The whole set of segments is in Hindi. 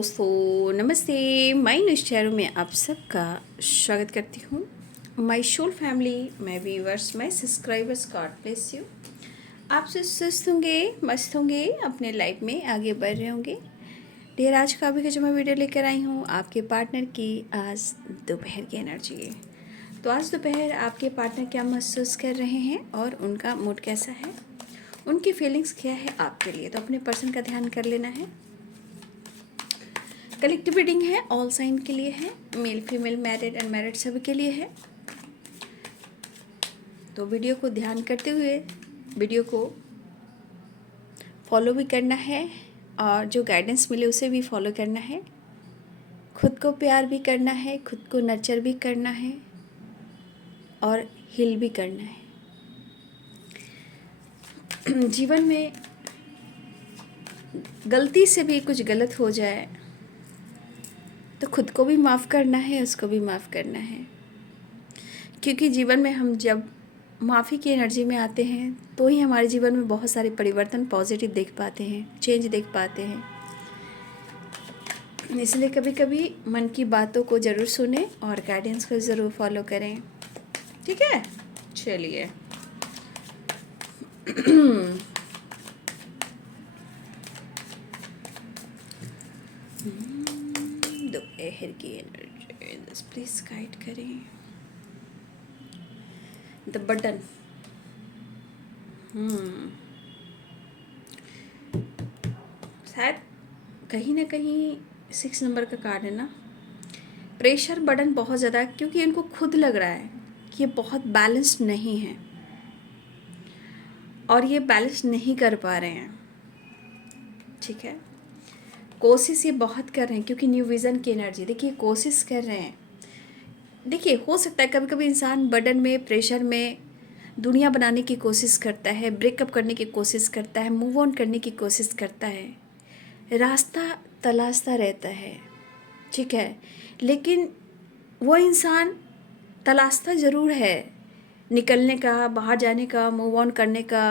दोस्तों नमस्ते, मैं न्यूज़ चैनल में आप सबका स्वागत करती हूँ। My soul family, my viewers, my subscribers, God bless you. आप सब स्वस्थ होंगे, मस्त होंगे, अपने लाइफ में आगे बढ़ रहे होंगे। ढेर आज का भी जो मैं वीडियो लेकर आई हूँ आपके पार्टनर की आज दोपहर की एनर्जी है। तो आज दोपहर आपके पार्टनर क्या महसूस कर रहे हैं और उनका मूड कैसा है, उनकी फीलिंग्स क्या है आपके लिए, तो अपने पर्सन का ध्यान कर लेना है। कलेक्टिव रीडिंग है, ऑल साइन के लिए है, मेल फीमेल मैरिड अनमैरिड सभी के लिए है। तो वीडियो को ध्यान करते हुए वीडियो को फॉलो भी करना है और जो गाइडेंस मिले उसे भी फॉलो करना है। खुद को प्यार भी करना है, खुद को नर्चर भी करना है और हील भी करना है। जीवन में गलती से भी कुछ गलत हो जाए तो खुद को भी माफ़ करना है, उसको भी माफ़ करना है, क्योंकि जीवन में हम जब माफ़ी की एनर्जी में आते हैं तो ही हमारे जीवन में बहुत सारे परिवर्तन पॉजिटिव देख पाते हैं, चेंज देख पाते हैं। इसलिए कभी कभी मन की बातों को ज़रूर सुने और गाइडेंस को ज़रूर फॉलो करें, ठीक है। चलिए दोपहर की एनर्जी प्लीज़ गाइड करें। द बटन, शायद कहीं ना कहीं 6 नंबर का कार्ड है ना। प्रेशर बटन बहुत ज़्यादा, क्योंकि इनको खुद लग रहा है कि ये बहुत बैलेंस्ड नहीं है और ये बैलेंस नहीं कर पा रहे हैं, ठीक है। कोशिश ये बहुत कर रहे हैं क्योंकि न्यू विज़न की एनर्जी, देखिए कोशिश कर रहे हैं। देखिए हो सकता है कभी कभी इंसान बर्डन में, प्रेशर में दुनिया बनाने की कोशिश करता है, ब्रेकअप करने की कोशिश करता है, मूव ऑन करने की कोशिश करता है, रास्ता तलाशता रहता है, ठीक है। लेकिन वो इंसान तलाशता ज़रूर है निकलने का, बाहर जाने का, मूव ऑन करने का,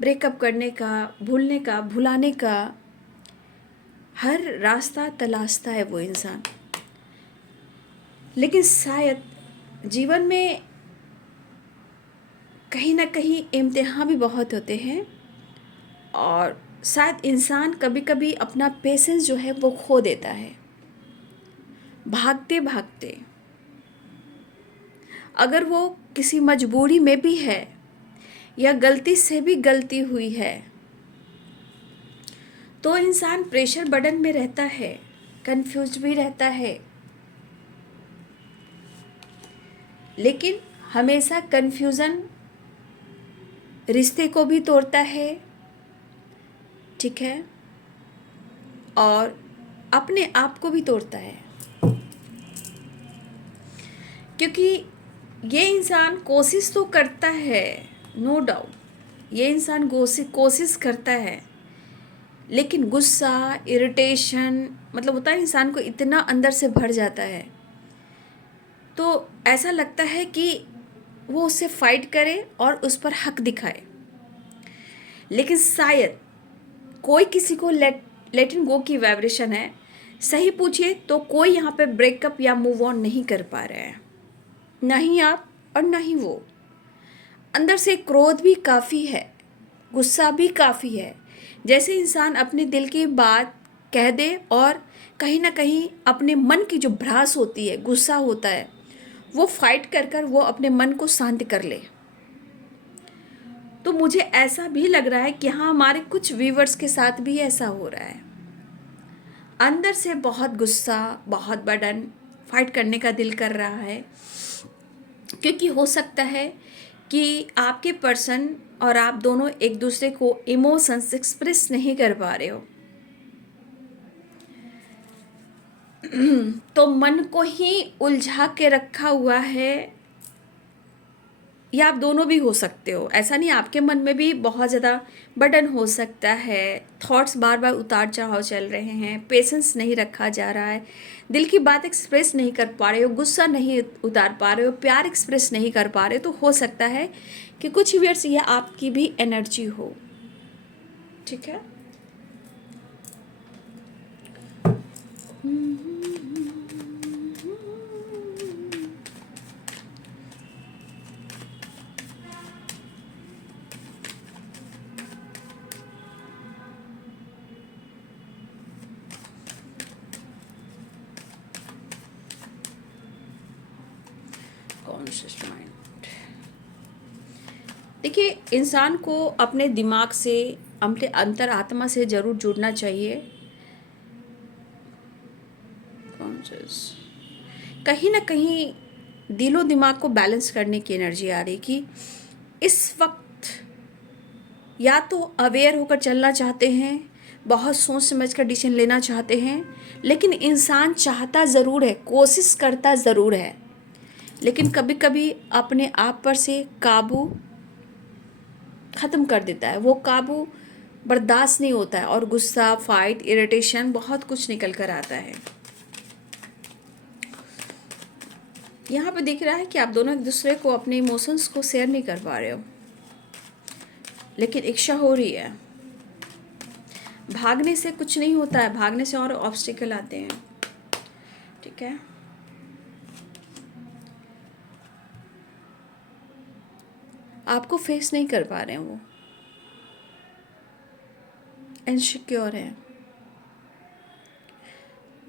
ब्रेकअप करने का, भूलने का, भुलाने का, हर रास्ता तलाशता है वो इंसान। लेकिन शायद जीवन में कहीं ना कहीं इम्तिहान भी बहुत होते हैं और शायद इंसान कभी कभी अपना पेशेंस जो है वो खो देता है भागते भागते। अगर वो किसी मजबूरी में भी है या गलती से भी गलती हुई है तो इंसान प्रेशर बर्डन में रहता है, कंफ्यूज भी रहता है। लेकिन हमेशा कंफ्यूजन रिश्ते को भी तोड़ता है, ठीक है, और अपने आप को भी तोड़ता है, क्योंकि ये इंसान कोशिश तो करता है, नो डाउट ये इंसान कोशिश करता है, लेकिन गुस्सा, इरिटेशन, मतलब होता है इंसान को इतना अंदर से भर जाता है तो ऐसा लगता है कि वो उससे फाइट करे और उस पर हक दिखाए। लेकिन शायद कोई किसी को लेट इन गो की वाइब्रेशन है। सही पूछिए तो कोई यहाँ पे ब्रेकअप या मूव ऑन नहीं कर पा रहे हैं, ना ही आप और ना ही वो। अंदर से क्रोध भी काफ़ी है, गुस्सा भी काफ़ी है, जैसे इंसान अपने दिल की बात कह दे और कहीं ना कहीं अपने मन की जो भ्रास होती है, गुस्सा होता है, वो फाइट कर वो अपने मन को शांत कर ले। तो मुझे ऐसा भी लग रहा है कि हाँ, हमारे कुछ व्यूवर्स के साथ भी ऐसा हो रहा है। अंदर से बहुत गुस्सा, बहुत बर्डन, फाइट करने का दिल कर रहा है, क्योंकि हो सकता है कि आपके पर्सन और आप दोनों एक दूसरे को इमोशंस एक्सप्रेस नहीं कर पा रहे हो तो मन को ही उलझा के रखा हुआ है, या आप दोनों भी हो सकते हो। ऐसा नहीं, आपके मन में भी बहुत ज़्यादा बर्डन हो सकता है, थॉट्स बार बार उतार चढ़ाव चल रहे हैं, पेशेंस नहीं रखा जा रहा है, दिल की बात एक्सप्रेस नहीं कर पा रहे हो, गुस्सा नहीं उतार पा रहे हो, प्यार एक्सप्रेस नहीं कर पा रहे हो। तो हो सकता है कि कुछ ईयर्स ये आपकी भी एनर्जी हो, ठीक है। Conscious mind. देखिए, इंसान को अपने दिमाग से, अपने अंतरात्मा से ज़रूर जुड़ना चाहिए। कॉन्शियस कहीं ना कहीं दिलो दिमाग को बैलेंस करने की एनर्जी आ रही कि इस वक्त या तो अवेयर होकर चलना चाहते हैं, बहुत सोच समझ कर डिसीजन लेना चाहते हैं, लेकिन इंसान चाहता ज़रूर है, कोशिश करता ज़रूर है, लेकिन कभी कभी अपने आप पर से काबू ख़त्म कर देता है। वो काबू बर्दाश्त नहीं होता है और गुस्सा, फाइट, इरिटेशन बहुत कुछ निकल कर आता है। यहाँ पे दिख रहा है कि आप दोनों एक दूसरे को अपने इमोशंस को शेयर नहीं कर पा रहे हो, लेकिन इच्छा हो रही है। भागने से कुछ नहीं होता है, भागने से और ऑब्स्टिकल आते हैं। ठीक है, आपको फेस नहीं कर पा रहे हैं, वो इनसिक्योर है।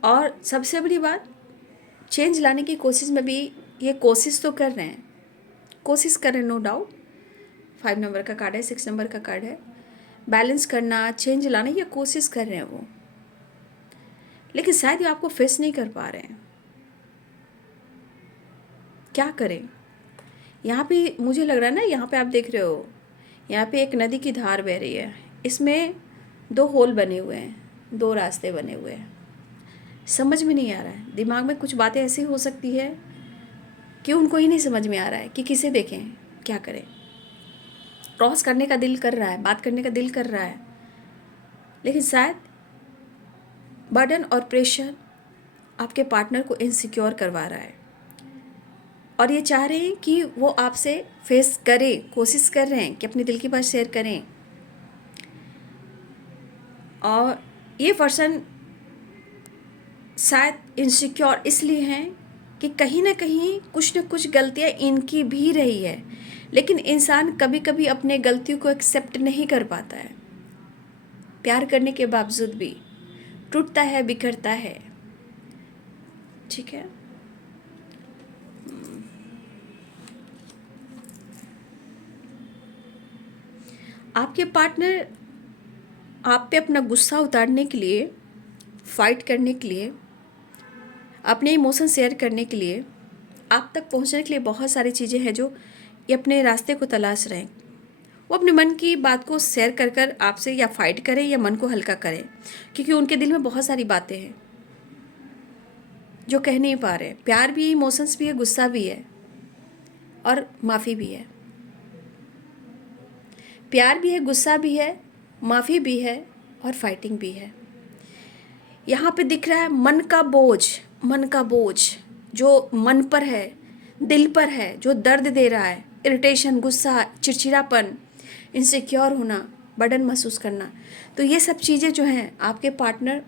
और सबसे बड़ी बात, चेंज लाने की कोशिश में भी ये कोशिश तो कर रहे हैं, कोशिश कर रहे हैं, नो डाउट। 5 नंबर का कार्ड है, 6 नंबर का कार्ड है। बैलेंस करना, चेंज लाना, ये कोशिश कर रहे हैं वो, लेकिन शायद ये आपको फेस नहीं कर पा रहे हैं। क्या करें? यहाँ पे मुझे लग रहा है ना, यहाँ पे आप देख रहे हो, यहाँ पे एक नदी की धार बह रही है, इसमें 2 होल बने हुए हैं, 2 रास्ते बने हुए हैं। समझ में नहीं आ रहा है, दिमाग में कुछ बातें ऐसी हो सकती है कि उनको ही नहीं समझ में आ रहा है कि किसे देखें, क्या करें। क्रॉस करने का दिल कर रहा है, बात करने का दिल कर रहा है, लेकिन शायद बर्डन और प्रेशर आपके पार्टनर को इनसिक्योर करवा रहा है, और ये चाह रहे हैं कि वो आपसे फेस करें, कोशिश कर रहे हैं कि अपने दिल की बात शेयर करें। और ये पर्सन शायद इनसिक्योर इसलिए हैं कि कहीं ना कहीं कुछ न कुछ गलतियाँ इनकी भी रही है, लेकिन इंसान कभी कभी अपने गलतियों को एक्सेप्ट नहीं कर पाता है। प्यार करने के बावजूद भी टूटता है, बिखरता है। ठीक है, आपके पार्टनर आप पे अपना गुस्सा उतारने के लिए, फाइट करने के लिए, अपने इमोशन शेयर करने के लिए, आप तक पहुंचने के लिए बहुत सारी चीज़ें हैं जो ये अपने रास्ते को तलाश रहे हैं। वो अपने मन की बात को शेयर कर कर आपसे या फाइट करें या मन को हल्का करें, क्योंकि उनके दिल में बहुत सारी बातें हैं जो कह नहीं पा रहे। प्यार भी है, इमोशंस भी है, गुस्सा भी है और माफ़ी भी है। प्यार भी है, गुस्सा भी है, माफ़ी भी है और फाइटिंग भी है। यहाँ पे दिख रहा है मन का बोझ, मन का बोझ जो मन पर है, दिल पर है, जो दर्द दे रहा है, इरिटेशन, गुस्सा, चिड़चिड़ापन, इनसिक्योर होना, बर्डन महसूस करना। तो ये सब चीज़ें जो हैं आपके पार्टनर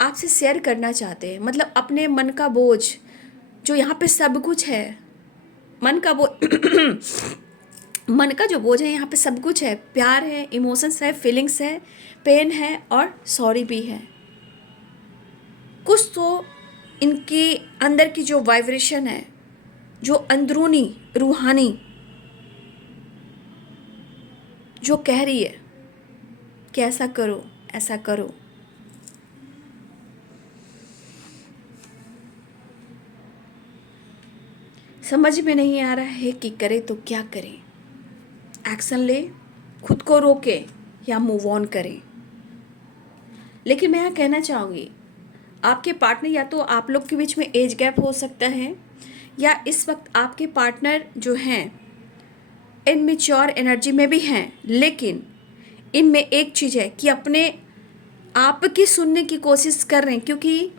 आपसे शेयर करना चाहते हैं, मतलब अपने मन का बोझ, जो यहाँ पे सब कुछ है। मन का बोझ मन का जो बोझ है, यहाँ पे सब कुछ है, प्यार है, इमोशंस है, फीलिंग्स है, पेन है और सॉरी भी है। कुछ तो इनके अंदर की जो वाइब्रेशन है, जो अंदरूनी रूहानी जो कह रही है कि ऐसा करो, ऐसा करो। समझ में नहीं आ रहा है कि करे तो क्या करें, एक्शन ले, खुद को रोके या मूव ऑन करें। लेकिन मैं यहाँ कहना चाहूँगी, आपके पार्टनर, या तो आप लोग के बीच में एज गैप हो सकता है, या इस वक्त आपके पार्टनर जो हैं इनमेच्योर एनर्जी में भी हैं, लेकिन इनमें एक चीज़ है कि अपने आप की सुनने की कोशिश कर रहे हैं, क्योंकि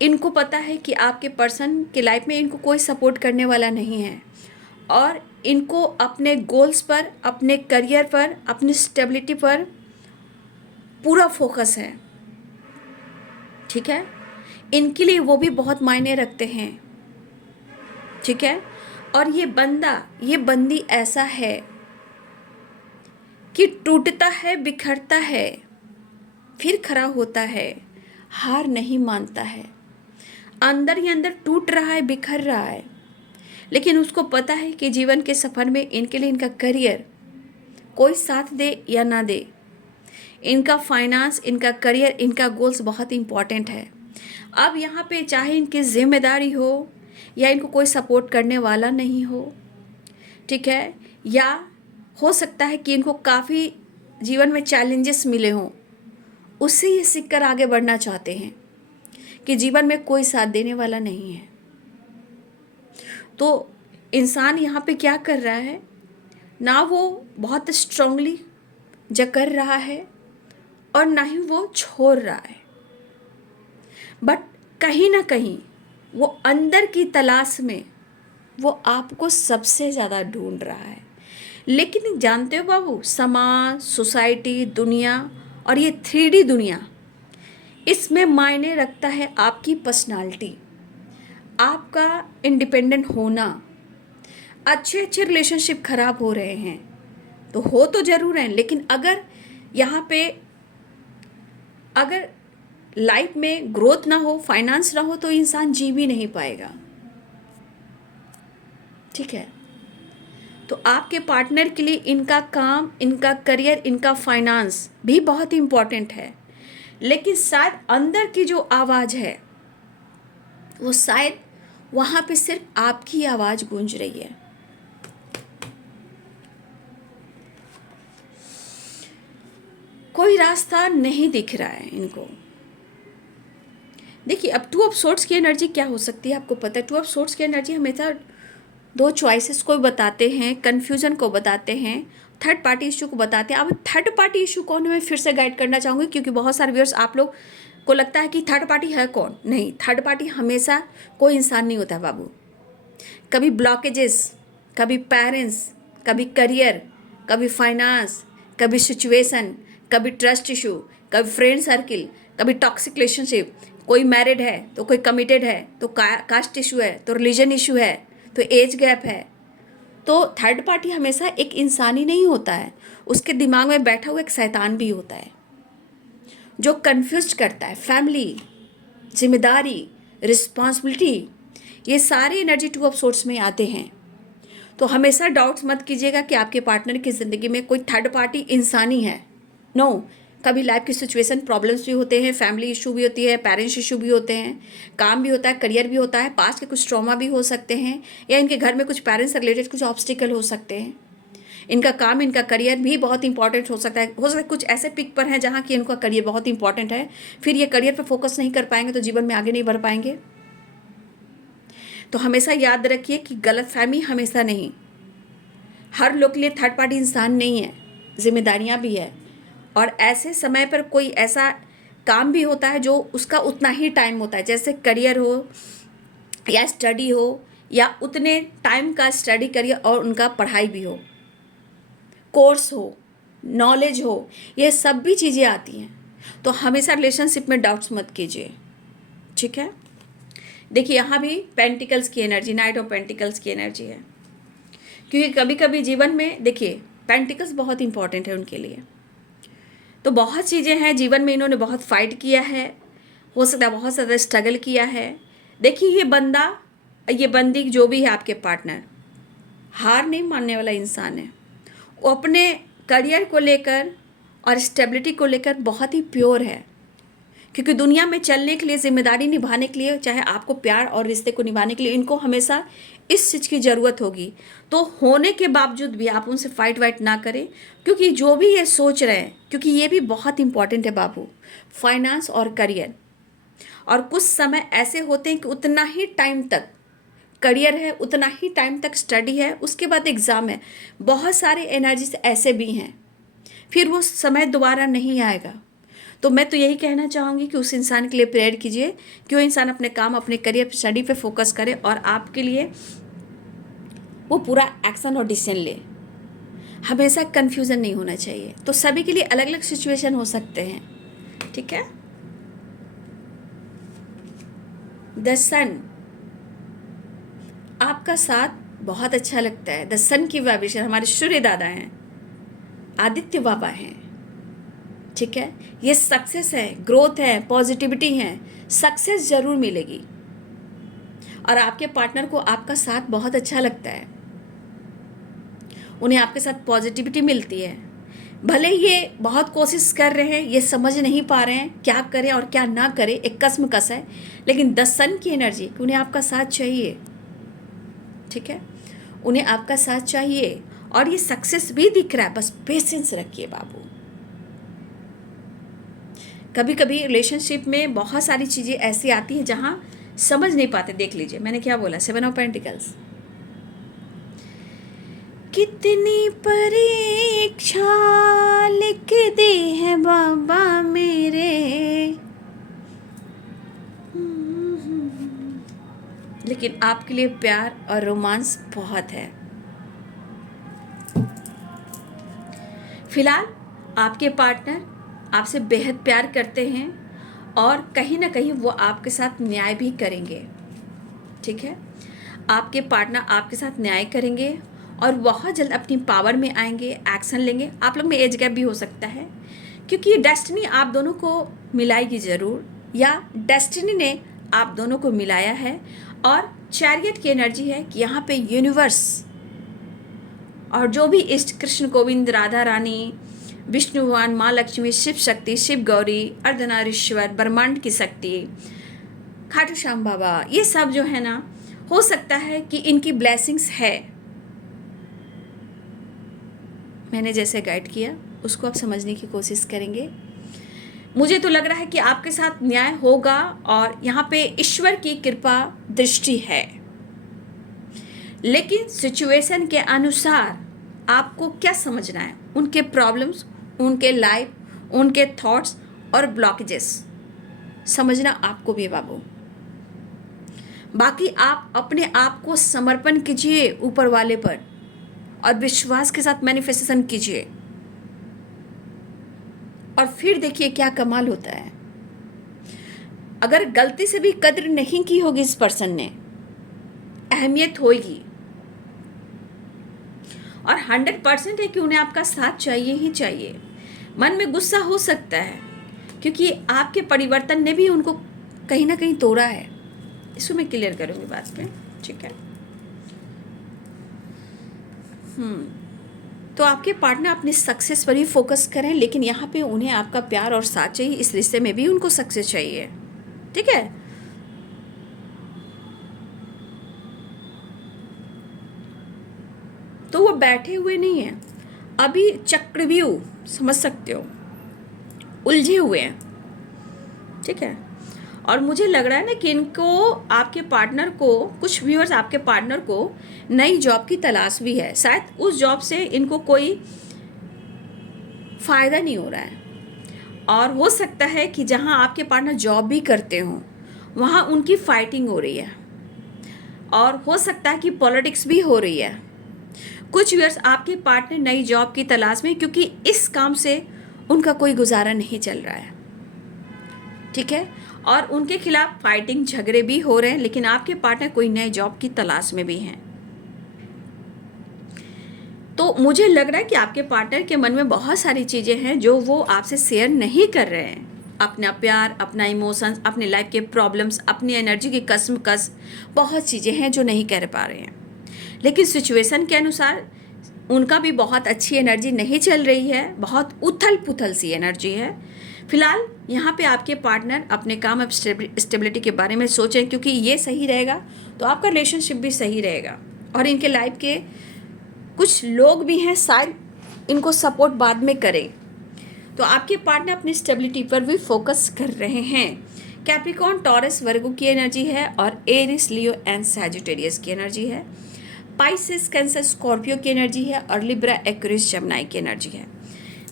इनको पता है कि आपके पर्सन की लाइफ में इनको कोई सपोर्ट करने वाला नहीं है, और इनको अपने गोल्स पर, अपने करियर पर, अपनी स्टेबिलिटी पर पूरा फोकस है। ठीक है, इनके लिए वो भी बहुत मायने रखते हैं, ठीक है। और ये बंदा, ये बंदी ऐसा है कि टूटता है, बिखरता है, फिर खड़ा होता है, हार नहीं मानता है, अंदर ही अंदर टूट रहा है, बिखर रहा है, लेकिन उसको पता है कि जीवन के सफ़र में इनके लिए इनका करियर कोई साथ दे या ना दे, इनका फाइनेंस, इनका करियर, इनका गोल्स बहुत इम्पॉर्टेंट है। अब यहाँ पे चाहे इनकी जिम्मेदारी हो या इनको कोई सपोर्ट करने वाला नहीं हो, ठीक है, या हो सकता है कि इनको काफ़ी जीवन में चैलेंजेस मिले हों, उससे ये सीख कर आगे बढ़ना चाहते हैं कि जीवन में कोई साथ देने वाला नहीं है। तो इंसान यहाँ पे क्या कर रहा है ना, वो बहुत स्ट्रांगली जकड़ रहा है और ना ही वो छोड़ रहा है, बट कहीं ना कहीं वो अंदर की तलाश में वो आपको सबसे ज़्यादा ढूंढ रहा है। लेकिन जानते हो बाबू, समाज, सोसाइटी, दुनिया और ये 3D दुनिया, इसमें मायने रखता है आपकी पर्सनालिटी, आपका इंडिपेंडेंट होना। अच्छे अच्छे रिलेशनशिप खराब हो रहे हैं तो हो तो ज़रूर हैं, लेकिन अगर यहाँ पे अगर लाइफ में ग्रोथ ना हो, फाइनेंस ना हो, तो इंसान जी भी नहीं पाएगा, ठीक है। तो आपके पार्टनर के लिए इनका काम, इनका करियर, इनका फाइनेंस भी बहुत इम्पॉर्टेंट है, लेकिन शायद अंदर की जो आवाज़ है वो शायद वहाँ पे सिर्फ आपकी आवाज़ गूंज रही है। कोई रास्ता नहीं दिख रहा है इनको। देखिए, अब 2 ऑफ सोर्ट्स की एनर्जी क्या हो सकती है आपको पता है। 2 ऑफ सोर्ट्स की एनर्जी हमेशा 2 चॉइसेस को बताते हैं, कन्फ्यूज़न को बताते हैं, थर्ड पार्टी इशू को बताते हैं। अब थर्ड पार्टी इशू कौन है, मैं फिर से गाइड करना चाहूँगी, क्योंकि बहुत सारे व्यूअर्स आप लोग को लगता है कि थर्ड पार्टी है कौन। नहीं, थर्ड पार्टी हमेशा कोई इंसान नहीं होता बाबू। कभी ब्लॉकेजेस, कभी पेरेंट्स, कभी करियर, कभी फाइनेंस, कभी सिचुएशन, कभी ट्रस्ट इशू, कभी फ्रेंड सर्किल, कभी टॉक्सिक रिलेशनशिप, कोई मैरिड है तो कोई कमिटेड है, तो कास्ट इशू है, तो रिलीजन इशू है, तो एज गैप है। तो थर्ड पार्टी हमेशा एक इंसान ही नहीं होता है, उसके दिमाग में बैठा हुआ एक शैतान भी होता है जो कन्फ्यूज करता है। फैमिली, जिम्मेदारी, रिस्पॉन्सिबिलिटी, ये सारी एनर्जी 2 ऑफ सोर्ट्स में आते हैं। तो हमेशा डाउट्स मत कीजिएगा कि आपके पार्टनर की ज़िंदगी में कोई थर्ड पार्टी इंसान ही है। नो, कभी लाइफ की सिचुएशन, प्रॉब्लम्स भी होते हैं, फैमिली इशू भी होती है, पेरेंट्स इशू भी होते हैं, काम भी होता है, करियर भी होता है, पास्ट के कुछ ट्रॉमा भी हो सकते हैं, या इनके घर में कुछ पेरेंट्स से रिलेटेड कुछ ऑब्स्टिकल हो सकते हैं। इनका काम, इनका करियर भी बहुत इंपॉर्टेंट हो सकता है। कुछ ऐसे पिक पर हैं जहाँ की इनका करियर बहुत इंपॉर्टेंट है, फिर ये करियर पर फोकस नहीं कर पाएंगे तो जीवन में आगे नहीं बढ़ पाएंगे। तो हमेशा याद रखिए कि गलतफहमी हमेशा नहीं, हर लोग के लिए थर्ड पार्टी इंसान नहीं है, जिम्मेदारियां भी है, और ऐसे समय पर कोई ऐसा काम भी होता है जो उसका उतना ही टाइम होता है, जैसे करियर हो या स्टडी हो, या उतने टाइम का स्टडी करिए और उनका पढ़ाई भी हो, कोर्स हो, नॉलेज हो, ये सब भी चीज़ें आती हैं। तो हमेशा रिलेशनशिप में डाउट्स मत कीजिए, ठीक है। देखिए, यहाँ भी पेंटिकल्स की एनर्जी, नाइट ऑफ पेंटिकल्स की एनर्जी है, क्योंकि कभी कभी जीवन में देखिए पेंटिकल्स बहुत इंपॉर्टेंट है उनके लिए। तो बहुत चीज़ें हैं जीवन में, इन्होंने बहुत फाइट किया है, हो सकता है बहुत ज़्यादा स्ट्रगल किया है। देखिए, ये बंदा, ये बंदी जो भी है आपके पार्टनर, हार नहीं मानने वाला इंसान है। वो अपने करियर को लेकर और स्टेबिलिटी को लेकर बहुत ही प्योर है, क्योंकि दुनिया में चलने के लिए, जिम्मेदारी निभाने के लिए, चाहे आपको प्यार और रिश्ते को निभाने के लिए, इनको हमेशा इस चीज़ की ज़रूरत होगी। तो होने के बावजूद भी आप उनसे फाइट वाइट ना करें, क्योंकि जो भी ये सोच रहे हैं, क्योंकि ये भी बहुत इंपॉर्टेंट है बाबू, फाइनेंस और करियर। और कुछ समय ऐसे होते हैं कि उतना ही टाइम तक करियर है, उतना ही टाइम तक स्टडी है, उसके बाद एग्ज़ाम है। बहुत सारे एनर्जीज ऐसे भी हैं, फिर वो समय दोबारा नहीं आएगा। तो मैं तो यही कहना चाहूँगी कि उस इंसान के लिए प्रेयर कीजिए कि वो इंसान अपने काम, अपने करियर, स्टडी पे फोकस करे और आपके लिए वो पूरा एक्शन और डिसीजन ले। हमेशा कन्फ्यूज़न नहीं होना चाहिए। तो सभी के लिए अलग अलग सिचुएशन हो सकते हैं, ठीक है। द सन आपका साथ बहुत अच्छा लगता है। द सन की वाइब्रेशन हमारे सूर्य दादा हैं, आदित्य बाबा हैं, ठीक है। ये सक्सेस है, ग्रोथ है, पॉजिटिविटी है, सक्सेस जरूर मिलेगी। और आपके पार्टनर को आपका साथ बहुत अच्छा लगता है, उन्हें आपके साथ पॉजिटिविटी मिलती है। भले ये बहुत कोशिश कर रहे हैं, ये समझ नहीं पा रहे हैं क्या करें और क्या ना करें, एक कसमकस है, लेकिन द सन की एनर्जी, उन्हें आपका साथ चाहिए, ठीक है, उन्हें आपका साथ चाहिए और ये सक्सेस भी दिख रहा है। बस पेशेंस रखिए बाबू। कभी कभी रिलेशनशिप में बहुत सारी चीज़ें ऐसी आती हैं जहाँ समझ नहीं पाते। देख लीजिए मैंने क्या बोला, 7 ऑफ पेंटिकल्स। कितनी परीक्षा लिख दी है बाबा मेरे, लेकिन आपके लिए प्यार और रोमांस बहुत है। फिलहाल आपके पार्टनर आपसे बेहद प्यार करते हैं और कहीं ना कहीं वो आपके साथ न्याय भी करेंगे, ठीक है। आपके पार्टनर आपके साथ न्याय करेंगे और बहुत जल्द अपनी पावर में आएंगे, एक्शन लेंगे। आप लोग में एज गैप भी हो सकता है, क्योंकि डेस्टिनी आप दोनों को मिलाएगी ज़रूर, या डेस्टिनी ने आप दोनों को मिलाया है। और चैरियट की एनर्जी है कि यहाँ पे यूनिवर्स और जो भी इष्ट, कृष्ण गोविंद, राधा रानी, विष्णु भगवान, माँ लक्ष्मी, शिव शक्ति, शिव गौरी, अर्धनारीश्वर, ब्रह्मांड की शक्ति, खाटू श्याम बाबा, ये सब जो है ना, हो सकता है कि इनकी ब्लेसिंग्स है। मैंने जैसे गाइड किया उसको आप समझने की कोशिश करेंगे। मुझे तो लग रहा है कि आपके साथ न्याय होगा और यहाँ पे ईश्वर की कृपा दृष्टि है, लेकिन सिचुएशन के अनुसार आपको क्या समझना है, उनके प्रॉब्लम्स, उनके लाइफ, उनके थॉट्स और ब्लॉकेजेस समझना आपको भी है बाबू। बाकी आप अपने आप को समर्पण कीजिए ऊपर वाले पर और विश्वास के साथ मैनिफेस्टेशन कीजिए और फिर देखिए क्या कमाल होता है। अगर गलती से भी कद्र नहीं की होगी इस पर्सन ने, अहमियत होगी और 100% है कि उन्हें आपका साथ चाहिए ही चाहिए। मन में गुस्सा हो सकता है क्योंकि आपके परिवर्तन ने भी उनको कहीं ना कहीं तोड़ा है। इसको मैं क्लियर करूँगी बाद में, ठीक है। तो आपके पार्टनर अपने सक्सेस पर ही फोकस करें, लेकिन यहाँ पे उन्हें आपका प्यार और साथ चाहिए। इस रिश्ते में भी उनको सक्सेस चाहिए, ठीक है। तो वो बैठे हुए नहीं हैं, अभी चक्रव्यूह समझ सकते हो, उलझे हुए हैं, ठीक है। और मुझे लग रहा है ना कि इनको, आपके पार्टनर को, कुछ व्यूअर्स आपके पार्टनर को नई जॉब की तलाश भी है। शायद उस जॉब से इनको कोई फ़ायदा नहीं हो रहा है, और हो सकता है कि जहां आपके पार्टनर जॉब भी करते हों वहां उनकी फाइटिंग हो रही है, और हो सकता है कि पॉलिटिक्स भी हो रही है। कुछ व्यूअर्स आपके पार्टनर नई जॉब की तलाश में, क्योंकि इस काम से उनका कोई गुजारा नहीं चल रहा है, ठीक है, और उनके खिलाफ फाइटिंग, झगड़े भी हो रहे हैं, लेकिन आपके पार्टनर कोई नए जॉब की तलाश में भी हैं। तो मुझे लग रहा है कि आपके पार्टनर के मन में बहुत सारी चीज़ें हैं जो वो आपसे शेयर नहीं कर रहे हैं। अपना प्यार, अपना इमोशंस, अपने लाइफ के प्रॉब्लम्स, अपनी एनर्जी की कसमकस, बहुत चीज़ें हैं जो नहीं कर पा रहे हैं। लेकिन सिचुएशन के अनुसार उनका भी बहुत अच्छी एनर्जी नहीं चल रही है, बहुत उथल पुथल सी एनर्जी है। फिलहाल यहाँ पे आपके पार्टनर अपने काम, अब स्टेबिलिटी के बारे में सोचें, क्योंकि ये सही रहेगा तो आपका रिलेशनशिप भी सही रहेगा। और इनके लाइफ के कुछ लोग भी हैं, शायद इनको सपोर्ट बाद में करें। तो आपके पार्टनर अपनी स्टेबिलिटी पर भी फोकस कर रहे हैं। कैप्रिकॉर्न, टॉरस, वर्गो की एनर्जी है और एरिस, लियो एंड सैजिटेरियस की एनर्जी है। पाइसेस, कैंसर, स्कॉर्पियो की एनर्जी है और लिब्रा, एक्वेरियस, जमनाई की एनर्जी है।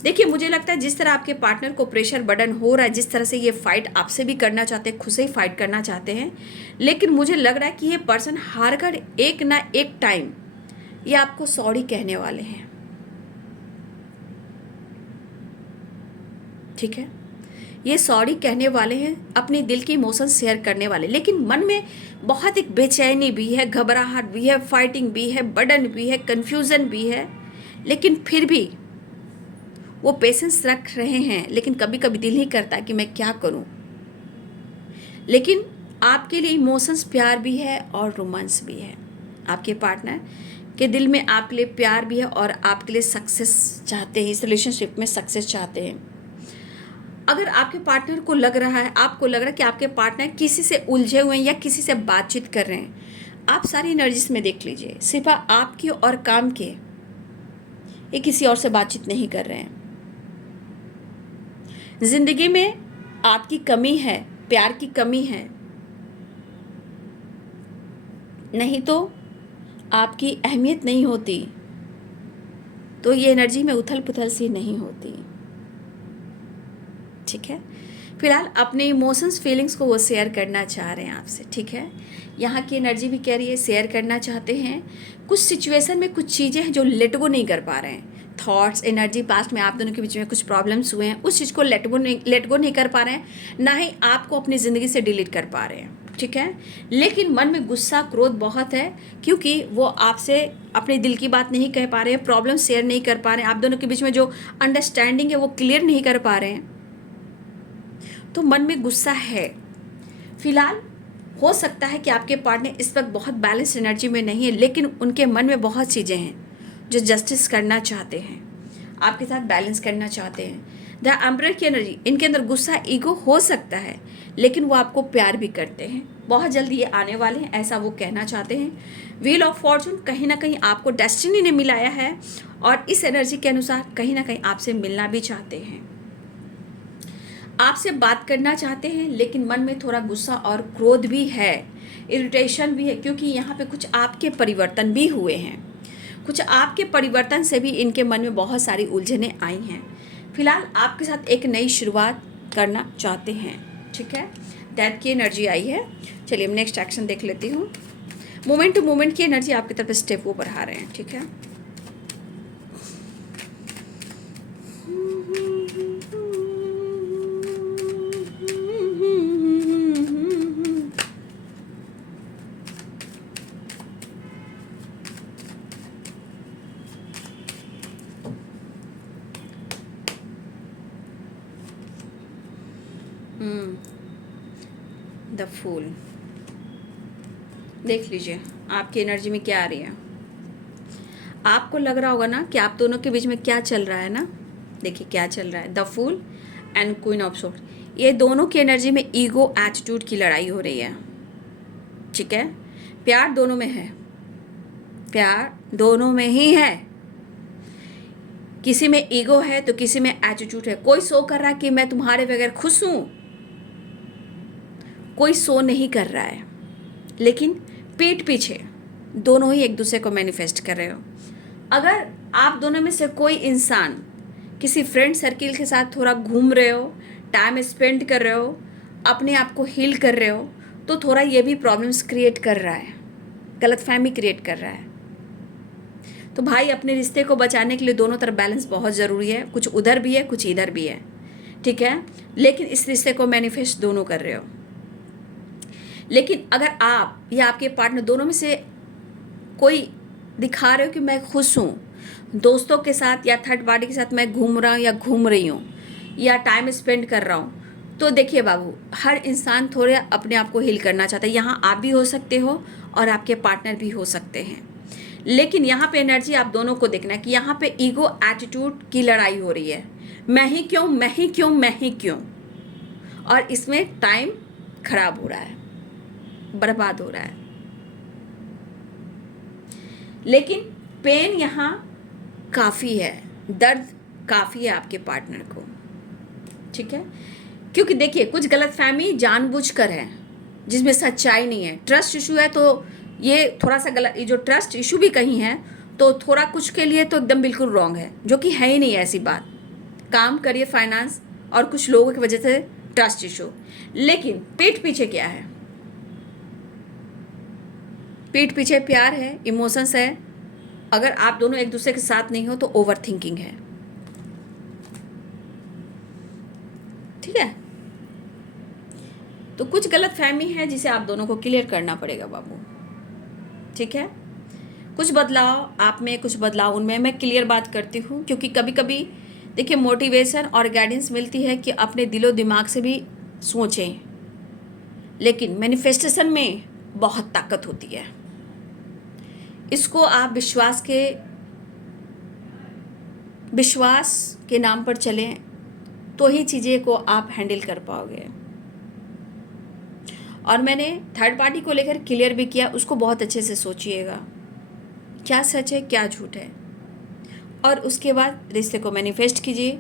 देखिए मुझे लगता है जिस तरह आपके पार्टनर को प्रेशर बर्डन हो रहा है, जिस तरह से ये फाइट आपसे भी करना चाहते हैं, खुद से ही फाइट करना चाहते हैं, लेकिन मुझे लग रहा है कि ये पर्सन हार कर एक ना एक टाइम ये आपको सॉरी कहने वाले हैं, ठीक है। ये सॉरी कहने वाले हैं, अपने दिल के इमोशन शेयर करने वाले, लेकिन मन में बहुत एक बेचैनी भी है, घबराहट भी है, फाइटिंग भी है, बर्डन भी है, कन्फ्यूज़न भी है, लेकिन फिर भी वो पेशेंस रख रहे हैं। लेकिन कभी कभी दिल ही करता है कि मैं क्या करूं। लेकिन आपके लिए इमोशंस प्यार भी है और रोमांस भी है। आपके पार्टनर के दिल में आपके लिए प्यार भी है और आपके लिए सक्सेस चाहते हैं, इस रिलेशनशिप में सक्सेस चाहते हैं। अगर आपके पार्टनर को लग रहा है, आपको लग रहा है कि आपके पार्टनर किसी से उलझे हुए हैं या किसी से बातचीत कर रहे हैं, आप सारी एनर्जीज में देख लीजिए, सिर्फ आपकी और काम के, ये किसी और से बातचीत नहीं कर रहे हैं। जिंदगी में आपकी कमी है, प्यार की कमी है, नहीं तो आपकी अहमियत नहीं होती, तो ये एनर्जी में उथल पुथल सी नहीं होती। ठीक है, फिलहाल अपने इमोशंस फीलिंग्स को वो शेयर करना चाह रहे हैं आपसे। ठीक है, यहाँ की एनर्जी भी कह रही है शेयर करना चाहते हैं। कुछ सिचुएशन में कुछ चीज़ें हैं जो लेट गो नहीं कर पा रहे हैं, थॉट्स, एनर्जी, पास्ट में आप दोनों के बीच में कुछ प्रॉब्लम्स हुए हैं, उस चीज़ को लेट गो नहीं कर पा रहे हैं, ना ही आपको अपनी ज़िंदगी से डिलीट कर पा रहे हैं। ठीक है, लेकिन मन में गुस्सा, क्रोध बहुत है, क्योंकि वो आपसे अपने दिल की बात नहीं कह पा रहे हैं, प्रॉब्लम शेयर नहीं कर पा रहे हैं, आप दोनों के बीच में जो अंडरस्टैंडिंग है वो क्लियर नहीं कर पा रहे हैं, तो मन में गुस्सा है। फिलहाल हो सकता है कि आपके पार्टनर इस वक्त बहुत बैलेंस एनर्जी में नहीं है, लेकिन उनके मन में बहुत चीज़ें हैं जो जस्टिस करना चाहते हैं, आपके साथ बैलेंस करना चाहते हैं। द एम्परर की एनर्जी, इनके अंदर गुस्सा, ईगो हो सकता है, लेकिन वो आपको प्यार भी करते हैं, बहुत जल्दी ये आने वाले हैं, ऐसा वो कहना चाहते हैं। व्हील ऑफ फॉर्चून, कहीं ना कहीं आपको डेस्टिनी ने मिलाया है और इस एनर्जी के अनुसार कहीं ना कहीं आपसे मिलना भी चाहते हैं, आपसे बात करना चाहते हैं, लेकिन मन में थोड़ा गुस्सा और क्रोध भी है, इरिटेशन भी है, क्योंकि यहाँ पे कुछ आपके परिवर्तन भी हुए हैं, कुछ आपके परिवर्तन से भी इनके मन में बहुत सारी उलझनें आई हैं। फिलहाल आपके साथ एक नई शुरुआत करना चाहते हैं। ठीक है, डेथ की एनर्जी आई है। चलिए नेक्स्ट एक्शन देख लेती हूँ। मोमेंट टू मोमेंट की एनर्जी आपकी तरफ स्टेप वो बढ़ा रहे हैं। ठीक है, द फूल। देख लीजिए आपकी एनर्जी में क्या आ रही है। आपको लग रहा होगा ना कि आप दोनों के बीच में क्या चल रहा है ना। देखिए क्या चल रहा है, the fool and queen of sword. ये दोनों की एनर्जी में ईगो एटीट्यूड की लड़ाई हो रही है। ठीक है, प्यार दोनों में है, प्यार दोनों में ही है, किसी में ईगो है तो किसी में एटीट्यूड है। कोई शो कर रहा है कि मैं तुम्हारे बगैर खुश हूं, कोई शो नहीं कर रहा है, लेकिन पीठ पीछे दोनों ही एक दूसरे को मैनिफेस्ट कर रहे हो। अगर आप दोनों में से कोई इंसान किसी फ्रेंड सर्किल के साथ थोड़ा घूम रहे हो, टाइम स्पेंड कर रहे हो, अपने आप को हील कर रहे हो, तो थोड़ा ये भी प्रॉब्लम्स क्रिएट कर रहा है, गलतफहमी क्रिएट कर रहा है। तो भाई अपने रिश्ते को बचाने के लिए दोनों तरफ बैलेंस बहुत ज़रूरी है, कुछ उधर भी है कुछ इधर भी है। ठीक है, लेकिन इस रिश्ते को मैनिफेस्ट दोनों कर रहे हो। लेकिन अगर आप या आपके पार्टनर दोनों में से कोई दिखा रहे हो कि मैं खुश हूँ, दोस्तों के साथ या थर्ड पार्टी के साथ मैं घूम रहा हूँ या घूम रही हूँ या टाइम स्पेंड कर रहा हूँ, तो देखिए बाबू, हर इंसान थोड़े अपने आप को हील करना चाहता है। यहाँ आप भी हो सकते हो और आपके पार्टनर भी हो सकते हैं, लेकिन यहाँ पे एनर्जी आप दोनों को देखना है कि यहाँ पे ईगो एटीट्यूड की लड़ाई हो रही है। मैं ही क्यों, मैं ही क्यों, मैं ही क्यों, और इसमें टाइम खराब हो रहा है, बर्बाद हो रहा है। लेकिन पेन यहाँ काफ़ी है, दर्द काफ़ी है आपके पार्टनर को। ठीक है, क्योंकि देखिए कुछ गलतफहमी जानबूझकर है जिसमें सच्चाई नहीं है। ट्रस्ट इशू है तो ये थोड़ा सा गलत, ये जो ट्रस्ट इशू भी कहीं है तो थोड़ा कुछ के लिए तो एकदम बिल्कुल रॉन्ग है, जो कि है ही नहीं ऐसी बात। काम, करिए, फाइनेंस और कुछ लोगों की वजह से ट्रस्ट इशू। लेकिन पीठ पीछे क्या है? पीठ पीछे प्यार है, इमोशंस है। अगर आप दोनों एक दूसरे के साथ नहीं हो तो ओवर थिंकिंग है। ठीक है, तो कुछ गलत फहमी है जिसे आप दोनों को क्लियर करना पड़ेगा बाबू, ठीक है। कुछ बदलाव आप में, कुछ बदलाव उनमें। मैं क्लियर बात करती हूँ क्योंकि कभी कभी देखिए मोटिवेशन और गाइडेंस मिलती है कि अपने दिलो दिमाग से भी सोचें, लेकिन मैनिफेस्टेशन में बहुत ताकत होती है। इसको आप विश्वास के नाम पर चलें तो ही चीज़ें को आप हैंडल कर पाओगे। और मैंने थर्ड पार्टी को लेकर क्लियर भी किया, उसको बहुत अच्छे से सोचिएगा क्या सच है क्या झूठ है, और उसके बाद रिश्ते को मैनिफेस्ट कीजिए,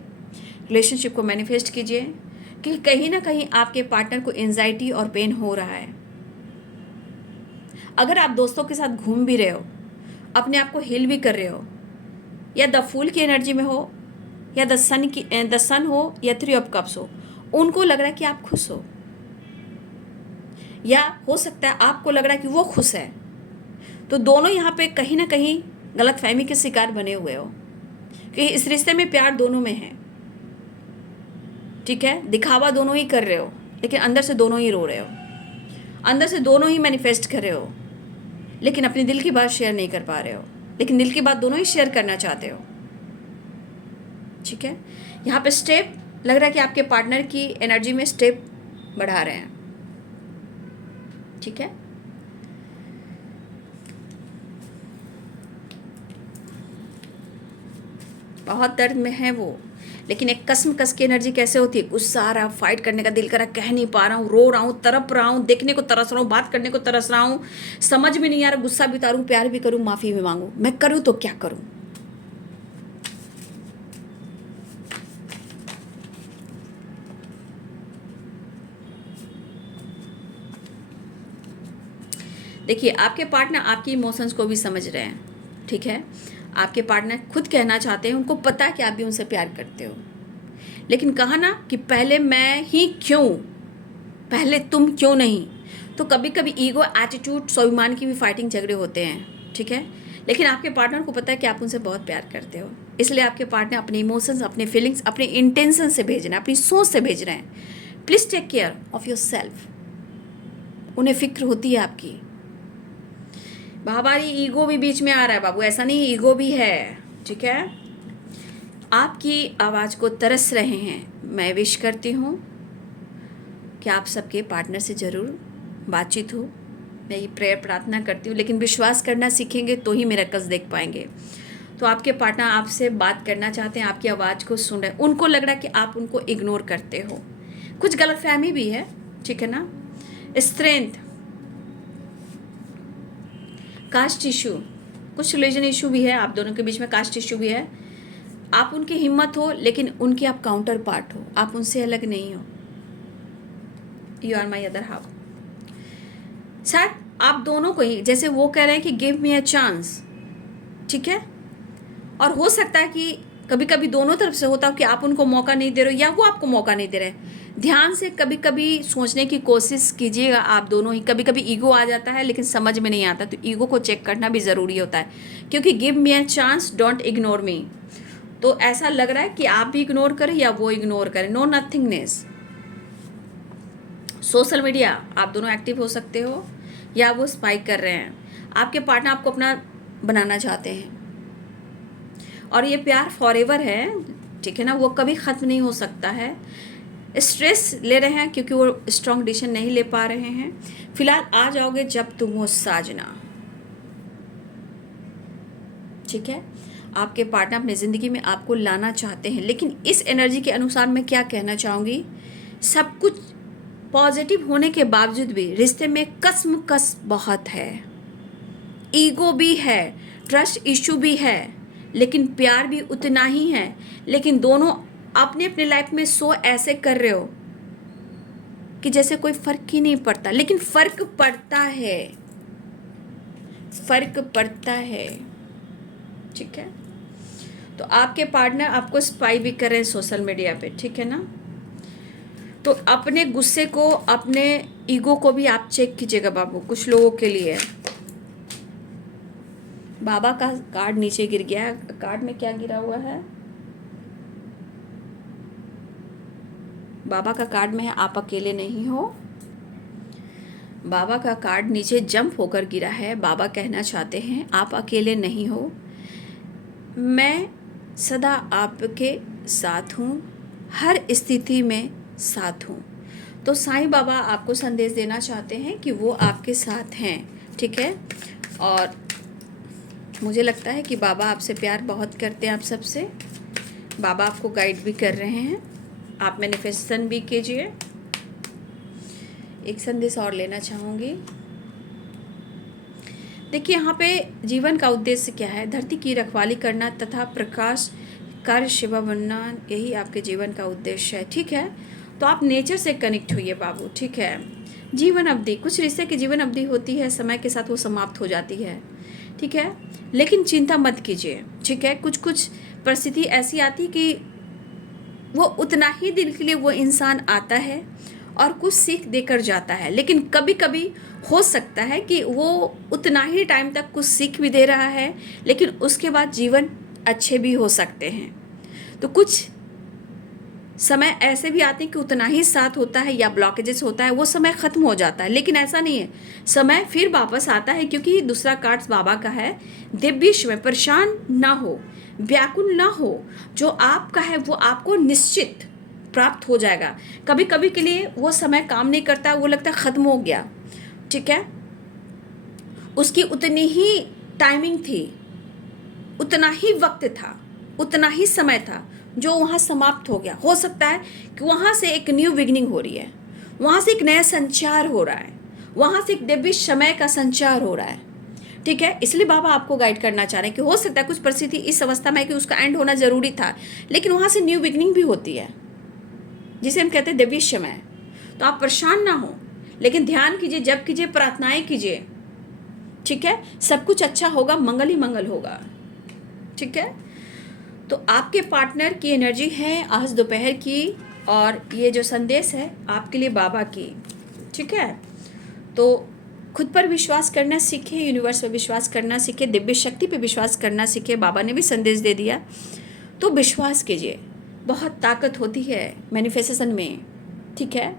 रिलेशनशिप को मैनिफेस्ट कीजिए, क्योंकि कहीं ना कहीं आपके पार्टनर को एंजाइटी और पेन हो रहा है। अगर आप दोस्तों के साथ घूम भी रहे हो, अपने आप को हील भी कर रहे हो, या द फूल की एनर्जी में हो, या द सन हो, या 3 ऑफ कप्स हो, उनको लग रहा है कि आप खुश हो, या हो सकता है आपको लग रहा है कि वो खुश है। तो दोनों यहाँ पे कहीं ना कहीं गलतफहमी के शिकार बने हुए हो, क्योंकि इस रिश्ते में प्यार दोनों में है, ठीक है। दिखावा दोनों ही कर रहे हो, लेकिन अंदर से दोनों ही रो रहे हो, अंदर से दोनों ही मैनिफेस्ट कर रहे हो, लेकिन अपनी दिल की बात शेयर नहीं कर पा रहे हो, लेकिन दिल की बात दोनों ही शेयर करना चाहते हो, ठीक है। यहाँ पे स्टेप लग रहा है कि आपके पार्टनर की एनर्जी में स्टेप बढ़ा रहे हैं, ठीक है। बहुत दर्द में है वो, लेकिन एक कस की एनर्जी कैसे होती है, गुस्सा आ रहा, फाइट करने का दिल कर रहा, कह नहीं पा रहा हूँ, रो रहा हूँ, तड़प रहा हूँ, देखने को तरस रहा हूँ, बात करने को तरस रहा हूँ, समझ में नहीं आ रहा, गुस्सा भी उतारूँ, प्यार भी करूँ, माफ़ी भी मांगूँ, मैं करूँ तो क्या करूँ। देखिए आपके पार्टनर आपकी इमोशंस को भी समझ रहे हैं, ठीक है। आपके पार्टनर खुद कहना चाहते हैं, उनको पता है कि आप भी उनसे प्यार करते हो, लेकिन कहा ना कि पहले मैं ही क्यों, पहले तुम क्यों नहीं। तो कभी कभी ईगो, एटीट्यूड, स्वाभिमान की भी फाइटिंग झगड़े होते हैं, ठीक है। लेकिन आपके पार्टनर को पता है कि आप उनसे बहुत प्यार करते हो, इसलिए आपके पार्टनर अपने इमोशंस, अपने फीलिंग्स, अपने इंटेंशन से भेज रहे हैं, अपनी सोच से भेज रहे हैं। Please take care of yourself. उन्हें फिक्र होती है आपकी। हमारी ईगो भी बीच में आ रहा है बाबू, ऐसा नहीं, ईगो भी है, ठीक है। आपकी आवाज़ को तरस रहे हैं। मैं विश करती हूँ कि आप सबके पार्टनर से ज़रूर बातचीत हो, मैं ये प्रेयर प्रार्थना करती हूँ। लेकिन विश्वास करना सीखेंगे तो ही मिरेकल्स देख पाएंगे। तो आपके पार्टनर आपसे बात करना चाहते हैं, आपकी आवाज़ को सुन रहे हैं, उनको लग रहा है कि आप उनको इग्नोर करते हो, कुछ गलतफहमी भी है, ठीक है ना। स्ट्रेंथ, कास्ट इशू, कुछ रिलीजन इशू भी है, आप दोनों के बीच में कास्ट इशू भी है। आप उनकी हिम्मत हो, लेकिन उनके आप काउंटर पार्ट हो, आप उनसे अलग नहीं हो। You are my other half. शायद आप दोनों को ही, जैसे वो कह रहे हैं कि गिव मी अ चांस, ठीक है। और हो सकता है कि कभी कभी दोनों तरफ से होता हो कि आप उनको मौका नहीं दे रहे हो या वो आपको मौका नहीं दे रहे। ध्यान से कभी कभी सोचने की कोशिश कीजिएगा आप दोनों ही। कभी कभी ईगो आ जाता है, लेकिन समझ में नहीं आता, तो ईगो को चेक करना भी ज़रूरी होता है, क्योंकि give me a chance, don't ignore me. तो ऐसा लग रहा है कि आप भी इग्नोर करें या वो इग्नोर करें, नो नथिंगनेस। सोशल मीडिया आप दोनों एक्टिव हो सकते हो, या वो स्पाइक कर रहे हैं। आपके पार्टनर आपको अपना बनाना चाहते हैं, और ये प्यार फॉरएवर है, ठीक है ना, वो कभी ख़त्म नहीं हो सकता है। स्ट्रेस ले रहे हैं क्योंकि वो स्ट्रॉन्ग डिसीजन नहीं ले पा रहे हैं। फिलहाल आ जाओगे जब तुम हो साजना, ठीक है। आपके पार्टनर अपनी ज़िंदगी में आपको लाना चाहते हैं, लेकिन इस एनर्जी के अनुसार मैं क्या कहना चाहूँगी, सब कुछ पॉजिटिव होने के बावजूद भी रिश्ते में कसमकस बहुत है, ईगो भी है, ट्रस्ट इशू भी है, लेकिन प्यार भी उतना ही है। लेकिन दोनों अपने अपने लाइफ में सो ऐसे कर रहे हो कि जैसे कोई फ़र्क ही नहीं पड़ता, लेकिन फ़र्क पड़ता है, फ़र्क पड़ता है, ठीक है। तो आपके पार्टनर आपको स्पाई भी कर रहे हैं सोशल मीडिया पे, ठीक है ना। तो अपने गुस्से को, अपने ईगो को भी आप चेक कीजिएगा बाबू। कुछ लोगों के लिए बाबा का कार्ड नीचे गिर गया है। कार्ड में क्या गिरा हुआ है, बाबा का कार्ड में है आप अकेले नहीं हो, बाबा का कार्ड नीचे जंप होकर गिरा है। बाबा कहना चाहते हैं आप अकेले नहीं हो, मैं सदा आपके साथ हूँ, हर स्थिति में साथ हूँ। तो साईं बाबा आपको संदेश देना चाहते हैं कि वो आपके साथ हैं, ठीक है। और मुझे लगता है कि बाबा आपसे प्यार बहुत करते हैं, आप सबसे। बाबा आपको गाइड भी कर रहे हैं, आप मैनिफेस्टेशन भी कीजिए। एक संदेश और लेना चाहूँगी। देखिए यहाँ पे जीवन का उद्देश्य क्या है, धरती की रखवाली करना तथा प्रकाश कार्य सेवा बनना, यही आपके जीवन का उद्देश्य है, ठीक है। तो आप नेचर से कनेक्ट होइए बाबू, ठीक है। जीवन अवधि, कुछ रिश्ते की जीवन अवधि होती है, समय के साथ वो समाप्त हो जाती है, ठीक है। लेकिन चिंता मत कीजिए, ठीक है। कुछ कुछ परिस्थिति ऐसी आती कि वो उतना ही दिन के लिए वो इंसान आता है और कुछ सीख देकर जाता है, लेकिन कभी कभी हो सकता है कि वो उतना ही टाइम तक कुछ सीख भी दे रहा है, लेकिन उसके बाद जीवन अच्छे भी हो सकते हैं। तो कुछ समय ऐसे भी आते हैं कि उतना ही साथ होता है या ब्लॉकेजेस होता है, वो समय ख़त्म हो जाता है। लेकिन ऐसा नहीं है, समय फिर वापस आता है, क्योंकि दूसरा कार्ड बाबा का है दिव्य समय। परेशान ना हो, व्याकुल ना हो, जो आपका है वो आपको निश्चित प्राप्त हो जाएगा। कभी कभी के लिए वो समय काम नहीं करता, वो लगता है ख़त्म हो गया, ठीक है। उसकी उतनी ही टाइमिंग थी, उतना ही वक्त था, उतना ही समय था जो वहाँ समाप्त हो गया। हो सकता है कि वहाँ से एक न्यू बिगिनिंग हो रही है, वहाँ से एक नया संचार हो रहा है, वहाँ से एक दिव्य समय का संचार हो रहा है, ठीक है। इसलिए बाबा आपको गाइड करना चाह रहे हैं कि हो सकता है कुछ परिस्थिति इस अवस्था में है कि उसका एंड होना ज़रूरी था, लेकिन वहाँ से न्यू बिगिनिंग भी होती है, जिसे हम कहते हैं दिव्य समय। तो आप परेशान ना हो, लेकिन ध्यान कीजिए, जप कीजिए, प्रार्थनाएं कीजिए, ठीक है। सब कुछ अच्छा होगा, मंगल ही मंगल होगा, ठीक है। तो आपके पार्टनर की एनर्जी है आज दोपहर की, और ये जो संदेश है आपके लिए बाबा की, ठीक है। तो खुद पर विश्वास करना सीखे, यूनिवर्स पर विश्वास करना सीखे, दिव्य शक्ति पे विश्वास करना सीखे। बाबा ने भी संदेश दे दिया, तो विश्वास कीजिए। बहुत ताकत होती है मैनिफेस्टेशन में, ठीक है।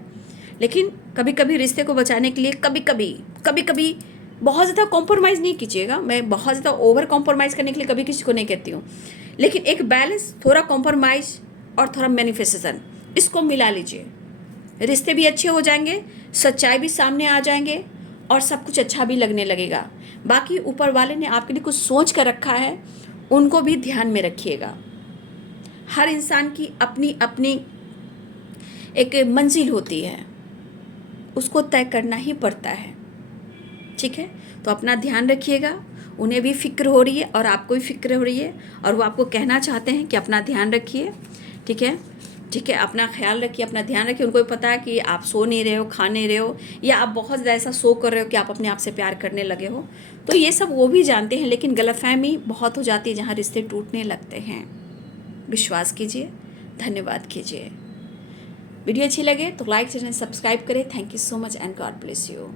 लेकिन कभी कभी रिश्ते को बचाने के लिए कभी कभी बहुत ज़्यादा कॉम्प्रोमाइज़ नहीं कीजिएगा। मैं बहुत ज़्यादा ओवर कॉम्प्रोमाइज़ करने के लिए कभी किसी को नहीं कहती हूँ, लेकिन एक बैलेंस, थोड़ा कॉम्प्रोमाइज़ और थोड़ा मैनिफेस्टेशन, इसको मिला लीजिए। रिश्ते भी अच्छे हो जाएंगे, सच्चाई भी सामने आ जाएंगे, और सब कुछ अच्छा भी लगने लगेगा। बाकी ऊपर वाले ने आपके लिए कुछ सोच कर रखा है, उनको भी ध्यान में रखिएगा। हर इंसान की अपनी अपनी एक मंजिल होती है, उसको तय करना ही पड़ता है, ठीक है। तो अपना ध्यान रखिएगा। उन्हें भी फिक्र हो रही है और आपको भी फिक्र हो रही है, और वो आपको कहना चाहते हैं कि अपना ध्यान रखिए, ठीक है, ठीक है। अपना ख्याल रखिए, अपना ध्यान रखिए। उनको भी पता है कि आप सो नहीं रहे हो, खा नहीं रहे हो, या आप बहुत ज़्यादा ऐसा शो कर रहे हो कि आप अपने आप से प्यार करने लगे हो। तो ये सब वो भी जानते हैं, लेकिन गलतफहमी बहुत हो जाती है जहाँ रिश्ते टूटने लगते हैं। विश्वास कीजिए, धन्यवाद कीजिए। वीडियो अच्छी लगे तो लाइक, चैनल सब्सक्राइब करें। Thank you so much and God bless you.